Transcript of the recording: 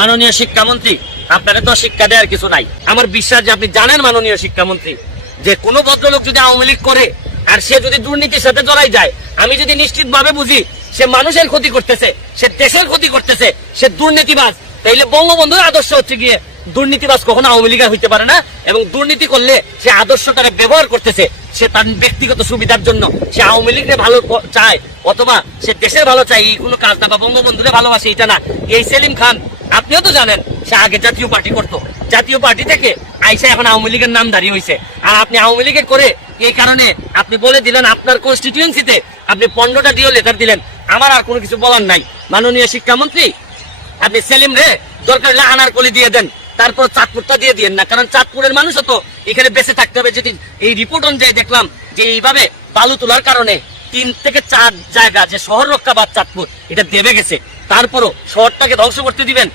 মাননীয় শিক্ষামন্ত্রী, আপনারা তো শিক্ষা দেওয়ার কিছু নাই। আমার বিশ্বাস যে আপনি জানেন মাননীয় শিক্ষামন্ত্রী, যে কোনো ভদ্রলোক যদি আওয়ামী লীগ করে আর সে যদি দুর্নীতির সাথে জড়াই যায়, আমি যদি নিশ্চিত ভাবে বুঝি সে মানুষের ক্ষতি করতেছে, সে দেশের ক্ষতি করতেছে, সে দুর্নীতিবাজ, তাইলে বঙ্গবন্ধুর আদর্শ হচ্ছে গিয়ে দুর্নীতিবাজ কখনো আওয়ামী লীগের হইতে পারে না। এবং দুর্নীতি করলে সে আদর্শটারে ব্যবহার করতেছে, সে তার ব্যক্তিগত সুবিধার জন্য, সে আওয়ামী লীগের ভালো চায় অথবা সে দেশের ভালো চায়, এই কোনো কাজ না, বা বঙ্গবন্ধুরে ভালোবাসে এটা না। এই সেলিম খান, আপনিও তো জানেন সে আগে জাতীয় পার্টি করতো, জাতীয় পার্টি থেকে আইসা এখন আওয়ামী লীগের নামধারী হয়েছে। আর আপনি আওয়ামী লীগের করে এই কারণে আপনি বলে দিলেন আপনার কনস্টিটিউয়েন্সিতে আপনি 15টা ডিও লেটার দিলেন। আমার আর কোনো কিছু বলার নাই। মাননীয় শিক্ষামন্ত্রী, আপনি সেলিম রে দরকার হলে আনারকলি দিয়ে দেন, তারপর চাঁদপুরটা দিয়ে দিয়েন না, কারণ চাঁদপুরের মানুষও তো এখানে বেঁচে থাকতে হবে। যদি এই রিপোর্ট অনুযায়ী দেখলাম যে এইভাবে বালু তোলার কারণে 3 থেকে 4 জায়গা যে শহর রক্ষা বা চাঁদপুর এটা দেবে গেছে, তারপরও শহরটাকে ধ্বংস করতে দিবেন।